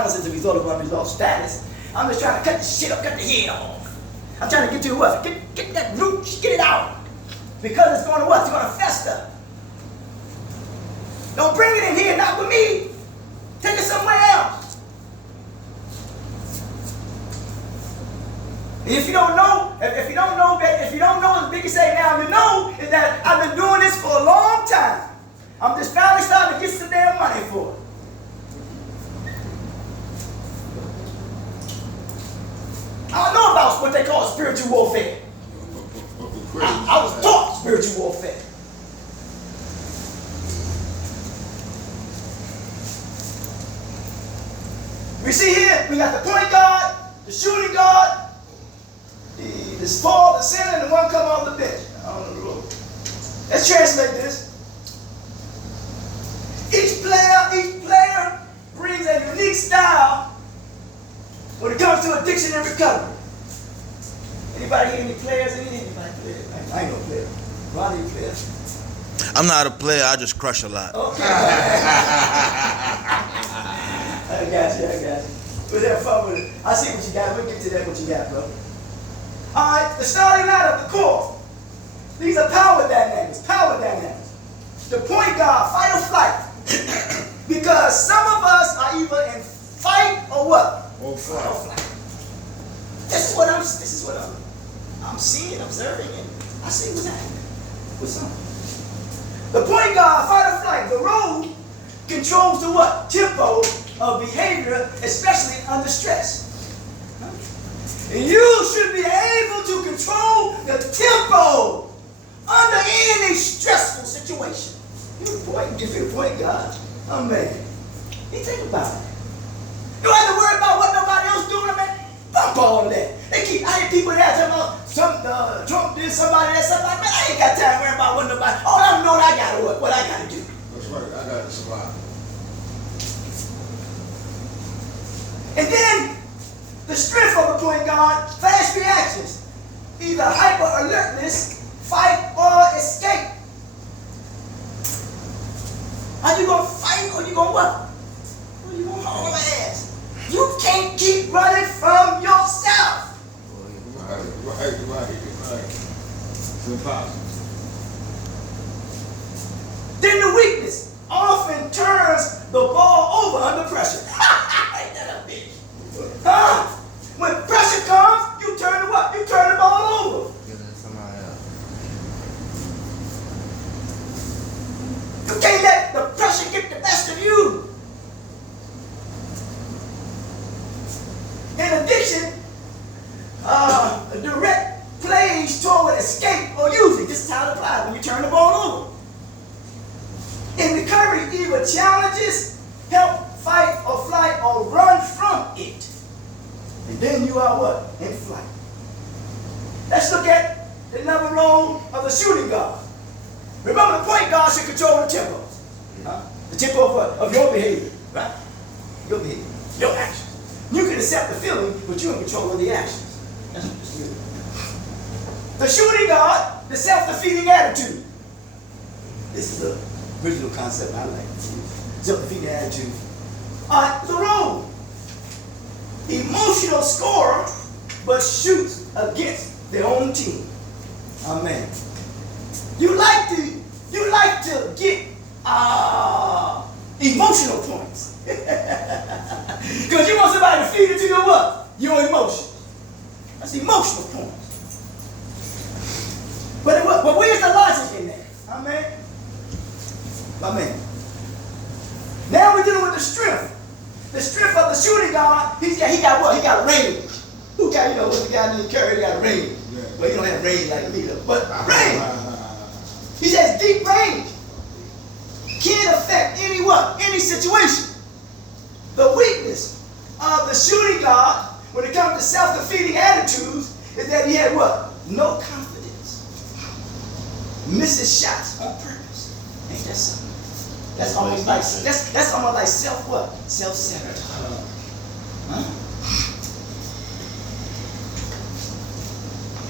As a result of my result status. I'm just trying to cut the shit up, cut the head off. I'm trying to get to what? Get that root, get it out. Because it's going to what? It's going to fester. Don't bring it in here, not with me. Take it somewhere else. If you don't know, if you don't know, as Biggie say now, you know, is that I've been doing this for a long time. I'm just finally starting to get some damn money for it. I don't know about what they call spiritual warfare. I was taught spiritual warfare. We see here, we got the point guard, the shooting guard, the small, the center, and the one coming off the bench. I don't know. Let's translate this. Each player brings a unique style when it comes to addiction and recovery. Anybody here any players? Anybody players? I ain't no player. Ronnie, you player? I'm not a player, I just crush a lot. Okay. I got you. We'll have fun with it. I see what you got. We'll get to that, what you got, bro. Alright, the starting lineup, the core. These are power dynamics. The point guard, fight or flight. Because some of us are either in fight or what? Or flight. This is what I'm seeing, observing, and I see what's happening. What's up? The point guard, fight or flight. The role controls the what? Tempo of behavior, especially under stress. And you should be able to control the tempo under any stressful situation. If you're a point guard, oh man, you think about it. You don't have to worry about what nobody else doing, man. Bump all that. I hear people there talking about Trump did somebody that somebody. Man, I ain't got time to worry about what nobody. All I know, I gotta what I gotta do. That's right. I gotta survive. And then the strength of the point guard, fast reactions, either hyper alertness, fight or escape. Are you gonna fight or you gonna what? Or you gonna haul ass? You can't keep running from yourself. Right. It's impossible. Then the weakness often turns the ball over under pressure. Ain't that a bitch? Huh? When pressure comes, you turn the what? You turn the ball over. You can't let the pressure get the best of you. In addiction, direct plays toward escape or using. This is how it applies when you turn the ball over. In recovery, either challenges, help, fight or flight, or run from it. And then you are what? In flight. Let's look at the number role of the shooting guard. Remember, the point guard should control the tempo. The tempo of what? Of your behavior, right? Your behavior, your actions. You can accept the feeling, but you're in control of the actions. That's what this is. The shooting guard, the self-defeating attitude. This is the original concept I like. Self-defeating attitude. The role. Emotional scorer, but shoots against their own team. Amen. You like to get emotional points. Because you want somebody to feed into your what? Your emotions. That's emotional points. But where's the logic in that? Amen. Now we're dealing with the strength. The strength of the shooting guard, he got what? He got range. Who got, the guy named Curry, he got range. Yeah. Well, he don't have range like me though. But range. He has deep range. Can affect any situation. The weakness of the shooting guard when it comes to self-defeating attitudes is that he had what? No confidence. Misses shots on purpose. Ain't that something? That's almost like self what? Self-sabotage. Huh?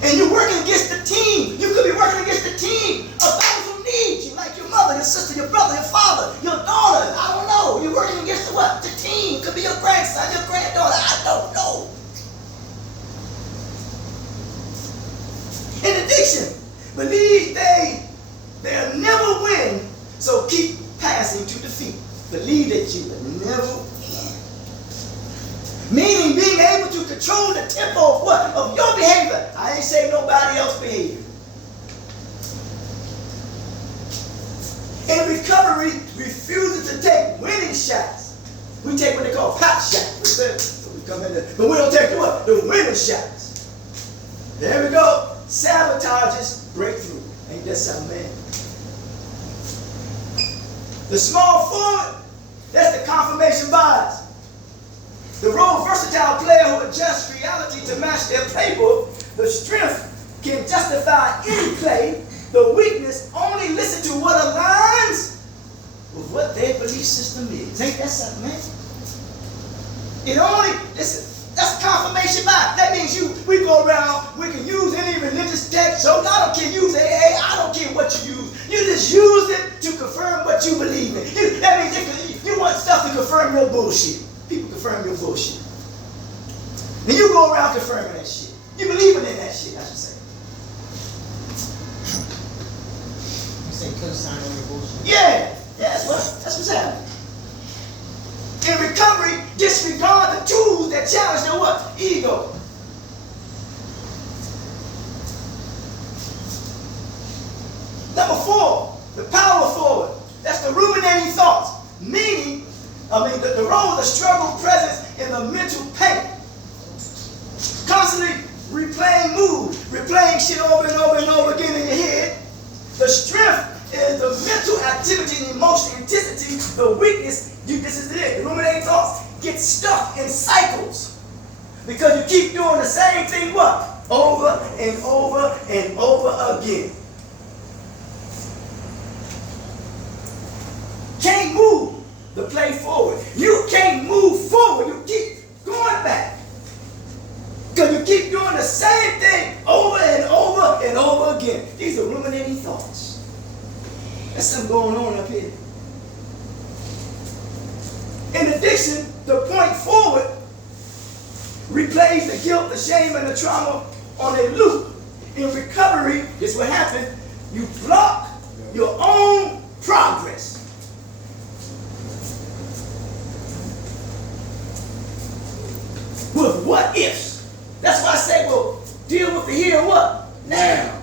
And you're working against the team. You could be working against the team of those who need you, like your mother, your sister, your brother, your father, your daughter. I don't know. You're working against the what? The team. could be your grandson, your granddaughter. I don't know. In addition, believe they'll never win, so keep passing to defeat. Believe that you will never win. Meaning being able to control the tempo of what? Of your behavior. I ain't saying nobody else's behavior. In recovery, refuses to take winning shots. We take what they call pop shots. So we come in there, but we don't take the what? The winning shots. There we go. Sabotages breakthrough. Ain't that something, man? The small forward, that's the confirmation bias. The role versatile player who adjusts reality to match their playbook. The strength can justify any play. The weakness only listen to what aligns with what their belief system is. Ain't that something, man? It only, listen, that's confirmation bias. That means we go around, we can use any religious text. So I don't care, use AA, I don't care what you use. You just use it to confirm what you believe in. That means you want stuff to confirm your bullshit. People confirm your bullshit. Then you go around confirming that shit. You believing in that shit, I should say. You say co-sign on your bullshit? Yeah, that's what's happening. In recovery, disregard the tools that challenge their what? Ego. Number 4, the power forward. That's the ruminating thoughts. Meaning, the role of the struggle presence in the mental pain. Constantly replaying moods, replaying shit over and over and over again in your head. The strength is the mental activity and emotional intensity. The weakness, this is it. The ruminating thoughts get stuck in cycles because you keep doing the same thing what? Over and over and over again. Can't move the play forward. You can't move forward. You keep going back. Because you keep doing the same thing over and over and over again. These are ruminating thoughts. There's something going on up here. In addition, the point forward replays the guilt, the shame, and the trauma on a loop. In recovery, this will happen. You block your own progress. With what ifs. That's why I say, well, deal with the here and what? Now.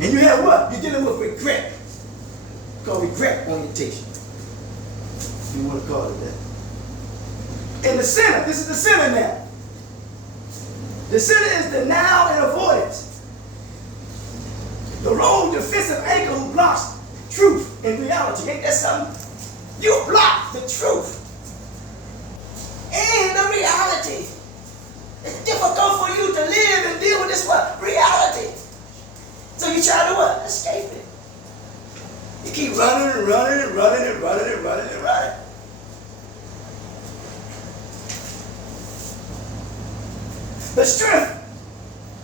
And you have what? You're dealing with regret. It's called regret orientation. If you want to call it that. In the center, this is the center now. The center is the now and avoidance. The role defensive anchor who blocks truth and reality. Ain't that something? You block the truth. And the reality. It's difficult for you to live and deal with this what? Reality. So you try to what? Escape it. You keep running and running and running and running and running and running. The strength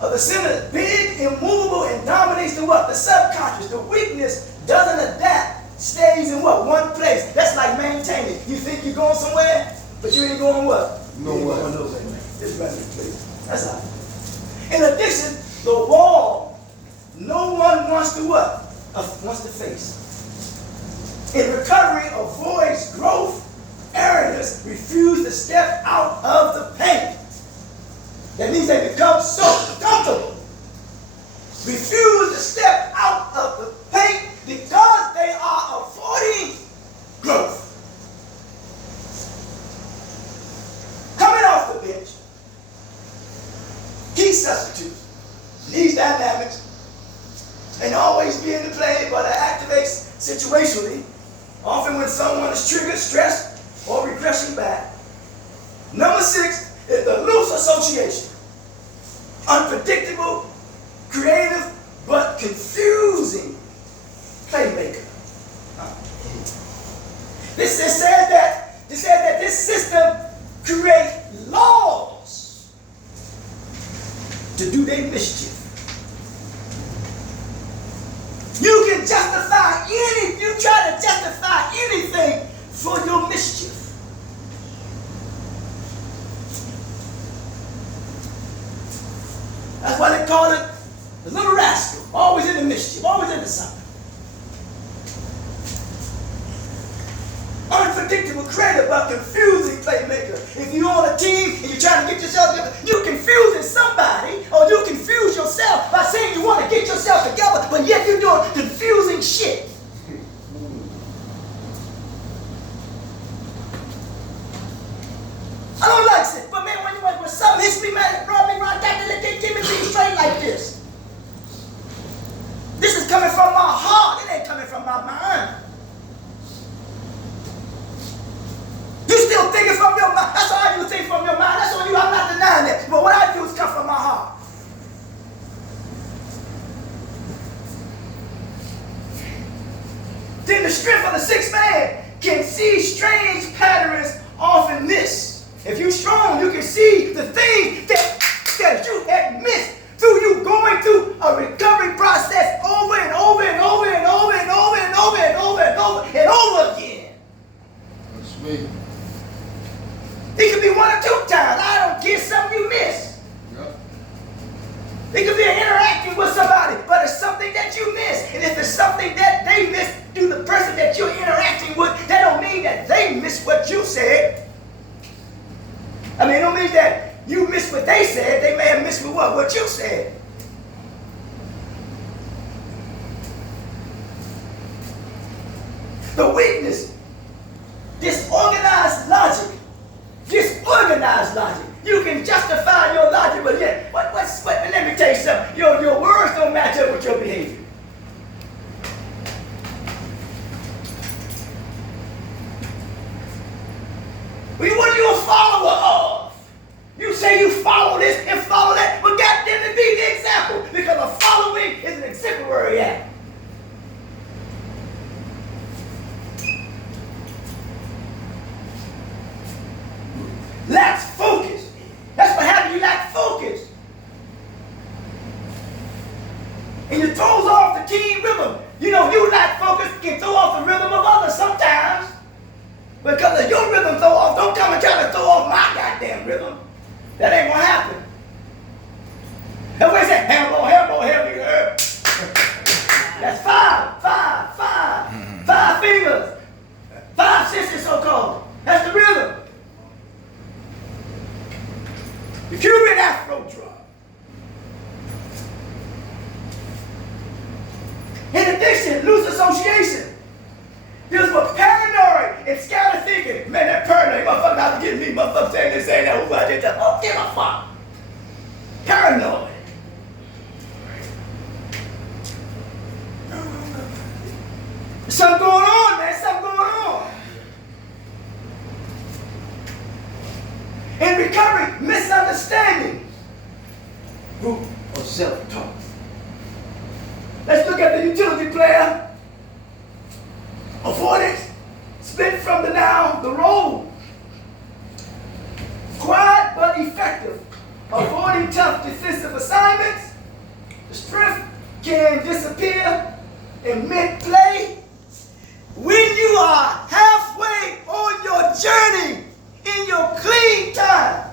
of the center is big, immovable, and dominates the what? The subconscious. The weakness doesn't adapt, stays in what? One place. That's like maintaining. You think you're going somewhere? But you ain't going what? Nowhere. You ain't going nowhere, man. Just run this place. That's all. In addition, the wall, no one wants to what? Wants to face. In recovery, avoids growth, arrogance, refuse to step out of the pain. That means they become so comfortable. Refuse to step out of the pain because they are avoiding growth. Coming off the bench, key substitutes. These dynamics ain't always be in the play, but it activates situationally, often when someone is triggered, stressed, or regressing back. Number 6 is the loose association. Unpredictable, creative, but confusing playmaker. This said that this system creates laws to do their mischief. You can justify you try to justify anything created by confusing playmaker. If you're on a team and you're trying to get yourself together, you're confusing somebody, or you confuse yourself by saying you want to get yourself together, but yet you're doing confusing shit. I don't like it, but man, when something hits me, man, brought me right back, they give it to you straight like this. This is coming from my heart. It ain't coming from my mind. You still thinking from your mind. That's all you think from your mind. That's on you. I'm not denying that. But what I do is come from my heart. Then the strength of the sixth man can see strange patterns often missed. If you're strong, you can see the things that you had missed through you going through a recovery process over and over and over and over and over and over and over and over and over again. That's me. It could be one or two times. I don't care, something you miss. Yep. It could be interacting with somebody, but it's something that you miss. And if it's something that they miss through the person that you're interacting with, that don't mean that they miss what you said. I mean, it don't mean that you missed what they said. They may have missed what you said. The weakness, disorganized logic. Disorganized logic. You can justify your logic, but yet, let me tell you something. Your words don't match up with your behavior. What are you a follower of? You say you follow this and follow that, but goddamn it, be the example, because a following is an exemplary act. Lacks focus. That's what happens. You lack focus. And you throws off the team rhythm. You know, you lack focus can throw off the rhythm of others sometimes. Because if your rhythm throw off, don't come and try to throw off my goddamn rhythm. That ain't gonna happen. Everybody say, hambo, hambo, you heard? That's five fingers. 5 sisters, so-called. That's the rhythm. The Cuban Afro drum. Inhibition, loose association. Deals with paranoid and scattered thinking. Man, that paranoid motherfucker out to get me. Motherfucker saying this, saying that. Who I did that? Oh, give a fuck. Paranoid. There's something going on, man. Something going on. In recovery, misunderstanding. Group of self-talk. Let's look at the utility player. Avoidance, split from the noun, the role. Quiet but effective. Avoiding tough defensive assignments. The strength can disappear in mid-play. When you are halfway on your journey in your clean time,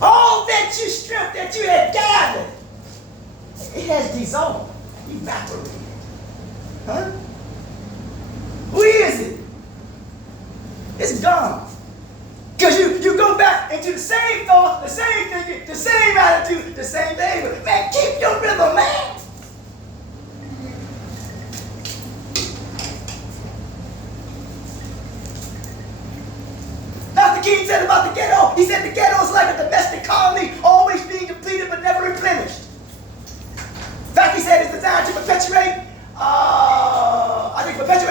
all that you strength that you had gathered, it has dissolved, evaporated. Huh? Who is it? It's gone. Because you go back into the same thought, the same thinking, the same attitude, the same behavior. Man, keep your rhythm, man. Dr. King said about the ghetto, he said the ghetto is like a domestic colony, always being depleted but never replenished. In fact, he said it's designed to perpetuate,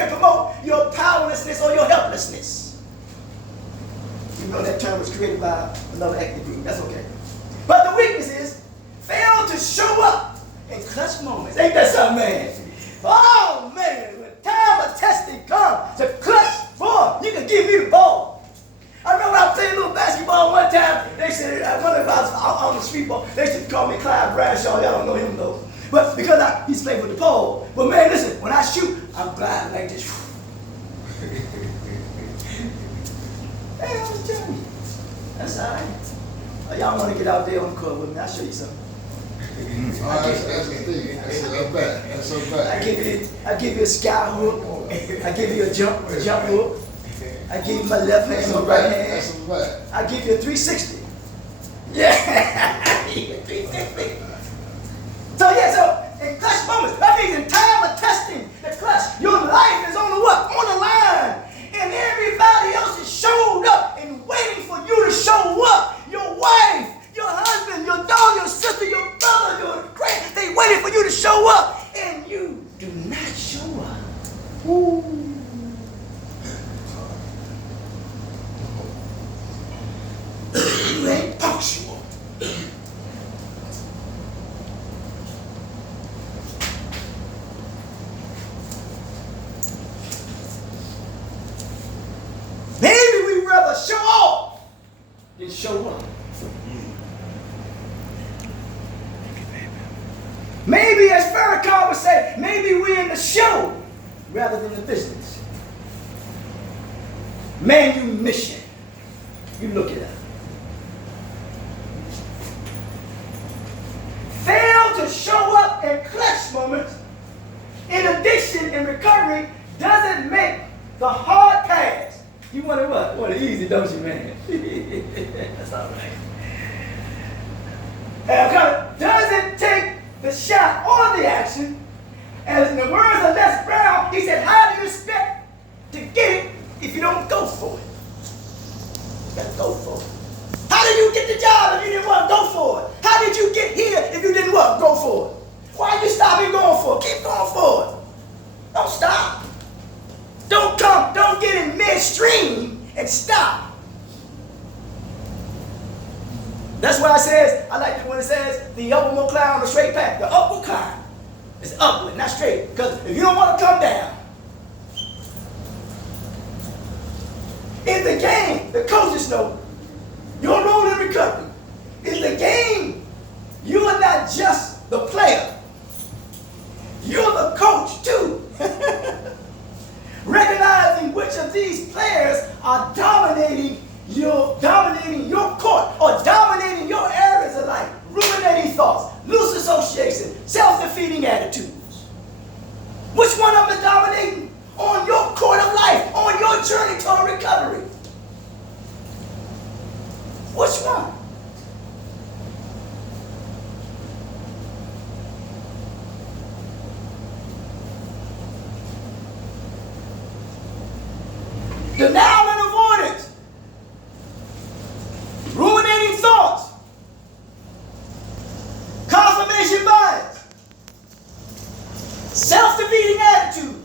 promote your powerlessness or your helplessness. You know that term was created by another ethnic group. That's okay. But the weakness is fail to show up in clutch moments. Ain't that something, man? Oh man, when time of testing comes, the clutch, boy, you can give me the ball. I remember when I played a little basketball one time. They said one of us on the street ball. They used to call me Clyde Bradshaw. Y'all don't know him though. But because he's playing with the pole. But man, listen, when I shoot, I'm gliding like this. Hey, I was telling you. That's all right. Y'all want to get out there on the court with me? I'll show you something. That's the thing. That's so bad. I give you a sky hook. I give you a jump hook. I give you my left hand, my right hand. That's a fact. I give you a 360. Yeah. I give you a 360. So in clutch moments, that means in time of testing, the clutch, your life is on the what? On the line. And everybody else is showed up and waiting for you to show up. Your wife, your husband, your dog, your sister, your brother, your grand, they waiting for you to show up. And you do not show up. Ooh. You ain't punctual. Maybe we'd rather show off than show up. Maybe, as Farrakhan would say, maybe we're in the show rather than the business. Manumission. You look it up. Fail to show up in clutch moments in addiction and recovery doesn't make the hard pass. You want it what? Want it easy, don't you, man? That's all right. Doesn't take the shot or the action. As in the words of Les Brown, he said, how do you expect to get it if you don't go for it? You gotta go for it. How did you get the job if you didn't want to go for it? How did you get here if you didn't want to go for it? Why are you stopping going for it? Keep going for it. Don't stop. Don't get in midstream and stop. That's why I like it when it says the upward climb on the straight path. The upward climb is upward, not straight. Because if you don't want to come down, in the game, the coaches know your role in recovery. In the game, you are not just the player. You're the coach too. Recognizing which of these players are dominating your court or dominating your areas of life, ruminating thoughts, loose association, self-defeating attitudes. Which one of them is dominating on your court of life, on your journey toward recovery? Which one? Denial and avoidance. Ruminating thoughts. Confirmation bias. Self-defeating attitude.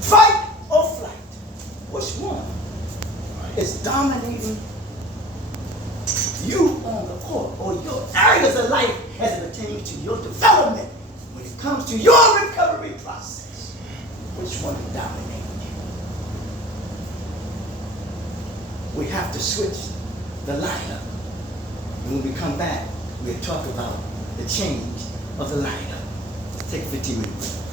Fight or flight. Which one is dominating you on the court or your areas of life as it pertains to your development when it comes to your recovery process? Which one is dominating you? We have to switch the lineup. And when we come back, we'll talk about the change of the lineup. Take a 15-minute break.